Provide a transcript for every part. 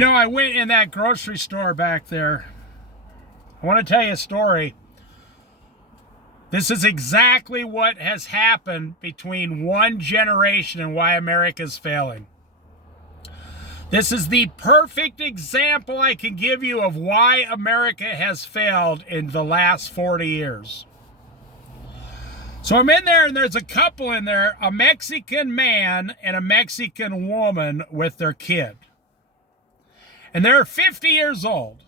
I went in that grocery store back there. I want to tell you a story. This is exactly what has happened between one generation and why America's failing. This is the perfect example I can give you of why America has failed in the last 40 years. So I'm in there, and there's a couple in there, a Mexican man and a Mexican woman with their kid. And they're 50 years old.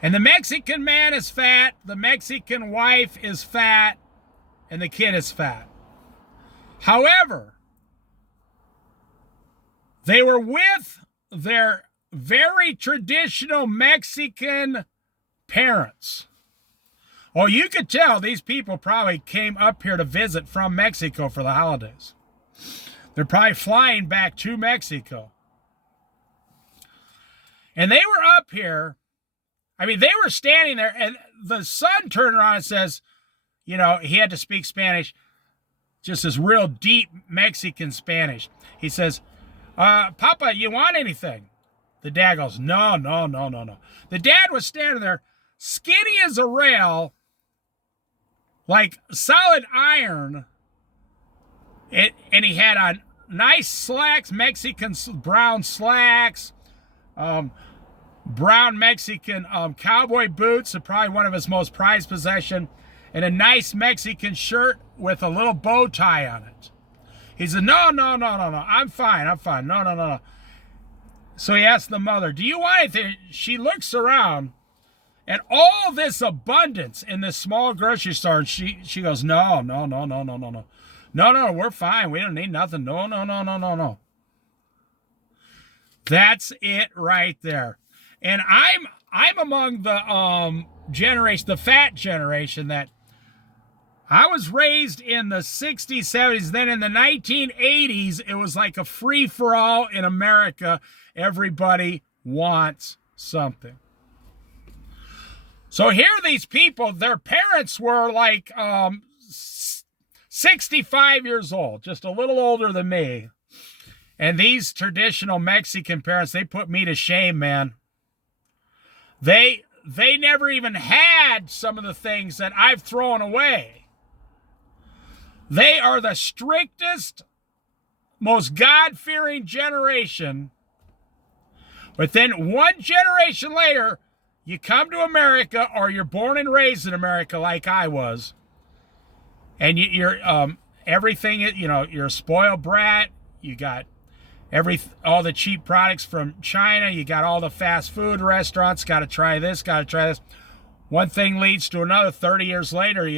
And the Mexican man is fat, the Mexican wife is fat, and the kid is fat. However, they were with their very traditional Mexican parents. Oh, you could tell these people probably came up here to visit from Mexico for the holidays. They're probably flying back to Mexico. And they were up here. I mean, they were standing there, and the son turned around and says, he had to speak Spanish, just this real deep Mexican Spanish. He says, Papa, you want anything? The dad goes, no. The dad was standing there, skinny as a rail, like solid iron, and he had on nice slacks, Mexican brown slacks, brown Mexican cowboy boots, are probably one of his most prized possessions, and a nice Mexican shirt with a little bow tie on it. He said, no, I'm fine, no. So he asked the mother, do you want anything? She looks around, and all this abundance in this small grocery store, and she goes, no, we're fine, we don't need nothing, no. That's it right there. And I'm among the generation, the fat generation, that I was raised in the 60s, 70s. Then in the 1980s, it was like a free-for-all in America. Everybody wants something. So here are these people, their parents were like 65 years old, just a little older than me. And these traditional Mexican parents, they put me to shame, man. They never even had some of the things that I've thrown away. They are the strictest, most God-fearing generation. But then one generation later, you come to America, or you're born and raised in America like I was, and you're everything, you're a spoiled brat. You got all the cheap products from China. You got all the fast food restaurants. Got to try this. One thing leads to another. 30 years later,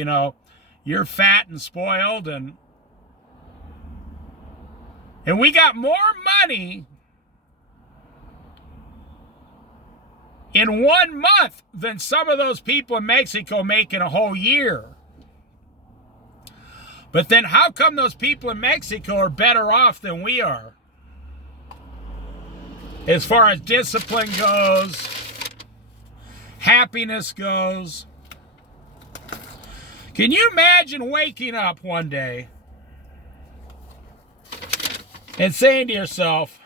you're fat and spoiled, and we got more money in 1 month than some of those people in Mexico make in a whole year. But then how come those people in Mexico are better off than we are? As far as discipline goes, happiness goes. Can you imagine waking up one day and saying to yourself,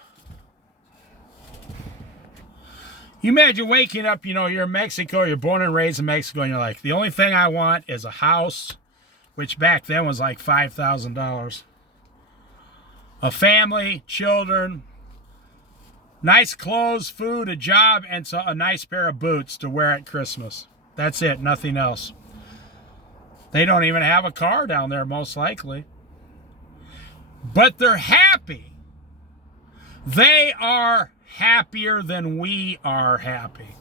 you imagine waking up, you're in Mexico, you're born and raised in Mexico, and you're like, the only thing I want is a house, which back then was like $5,000, a family, children, nice clothes, food, a job, and a nice pair of boots to wear at Christmas. That's it, nothing else. They don't even have a car down there, most likely. But they're happy. They are happier than we are happy.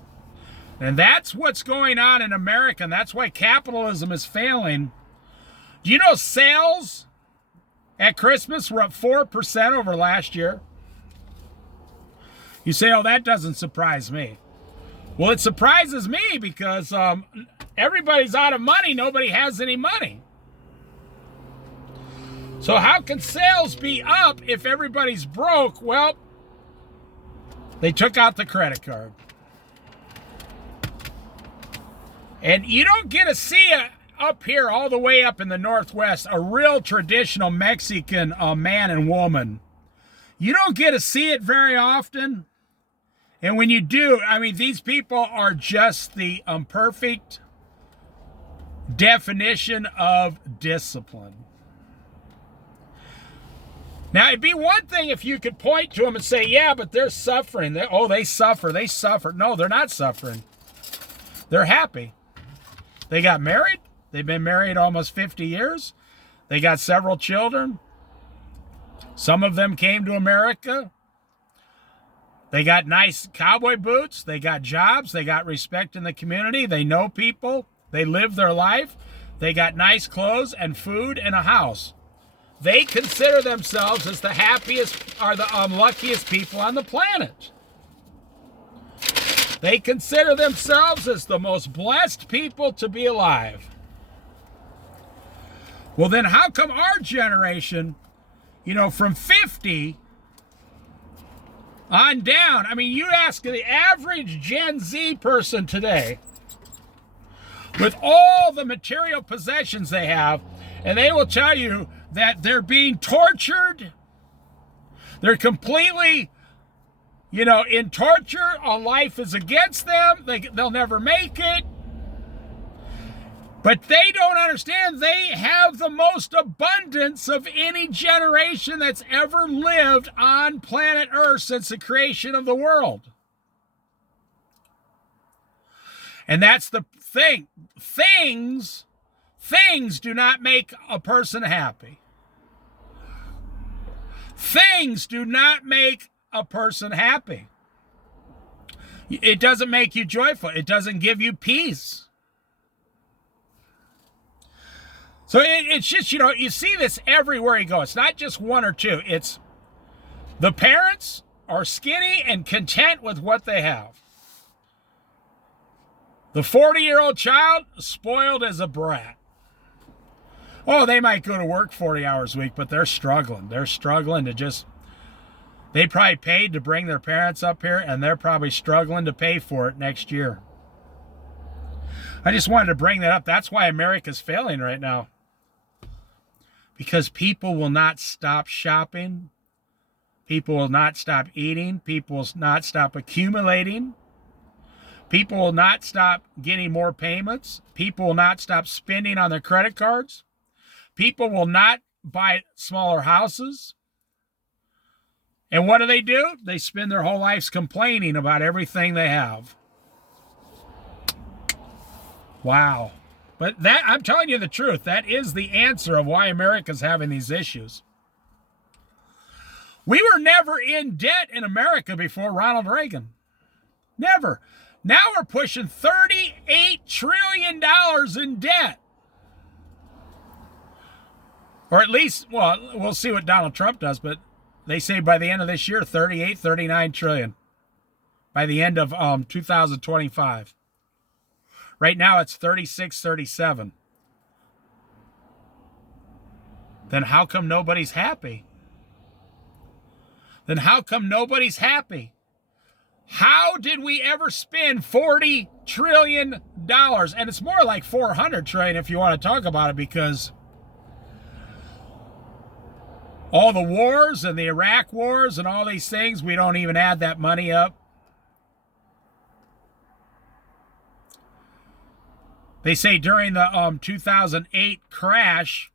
And that's what's going on in America, and that's why capitalism is failing. Do you know sales at Christmas were up 4% over last year? You say, oh, that doesn't surprise me. Well, it surprises me because everybody's out of money. Nobody has any money. So how can sales be up if everybody's broke? Well, they took out the credit card. And you don't get to see up here, all the way up in the Northwest, a real traditional Mexican man and woman. You don't get to see it very often. And when you do, I mean, these people are just the perfect definition of discipline. Now, it'd be one thing if you could point to them and say, yeah, but they're suffering. They suffer. They suffer. No, they're not suffering. They're happy. They got married. They've been married almost 50 years. They got several children. Some of them came to America. They got nice cowboy boots. They got jobs. They got respect in the community. They know people. They live their life. They got nice clothes and food and a house. They consider themselves as the happiest or the unluckiest people on the planet. They consider themselves as the most blessed people to be alive. Well, then how come our generation, from 50 on down, I mean, you ask the average Gen Z person today, with all the material possessions they have, and they will tell you that they're being tortured. They're completely, in torture. All life is against them. They'll never make it. But they don't understand they have the most abundance of any generation that's ever lived on planet Earth since the creation of the world. And that's the thing. Things do not make a person happy. Things do not make a person happy. It doesn't make you joyful. It doesn't give you peace. So it's just, you see this everywhere you go. It's not just one or two. It's the parents are skinny and content with what they have. The 40-year-old child, spoiled as a brat. Oh, they might go to work 40 hours a week, but they're struggling. They're struggling to just, they probably paid to bring their parents up here, and they're probably struggling to pay for it next year. I just wanted to bring that up. That's why America's failing right now. Because people will not stop shopping. People will not stop eating. People will not stop accumulating. People will not stop getting more payments. People will not stop spending on their credit cards. People will not buy smaller houses. And what do? They spend their whole lives complaining about everything they have. Wow. But I'm telling you the truth. That is the answer of why America's having these issues. We were never in debt in America before Ronald Reagan. Never. Now we're pushing $38 trillion in debt. Or at least, well, we'll see what Donald Trump does, but they say by the end of this year, 39 trillion. By the end of 2025. Right now it's 36, 37. Then how come nobody's happy? How did we ever spend $40 trillion? And it's more like 400 trillion if you want to talk about it, because all the wars and the Iraq wars and all these things, we don't even add that money up. They say during the 2008 crash,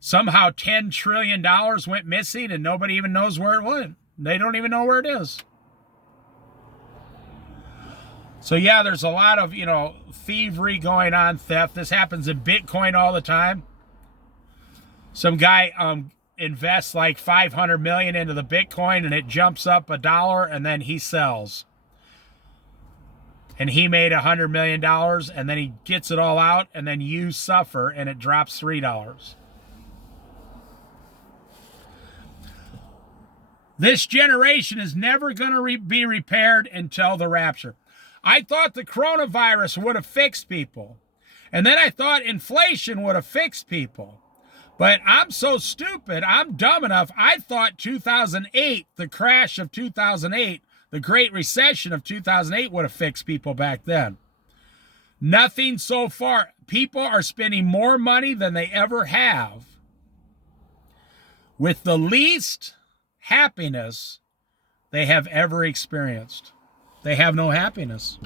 somehow $10 trillion went missing and nobody even knows where it went. They don't even know where it is. So yeah, there's a lot of, thievery going on, theft. This happens in Bitcoin all the time. Some guy invests like 500 million into the Bitcoin and it jumps up $1 and then he sells. And he made $100 million and then he gets it all out and then you suffer and it drops $3. This generation is never going to be repaired until the rapture. I thought the coronavirus would have fixed people. And then I thought inflation would have fixed people. But I'm so stupid, I'm dumb enough, I thought 2008, the crash of 2008, the Great Recession of 2008 would have fixed people back then. Nothing so far. People are spending more money than they ever have with the least happiness they have ever experienced. They have no happiness.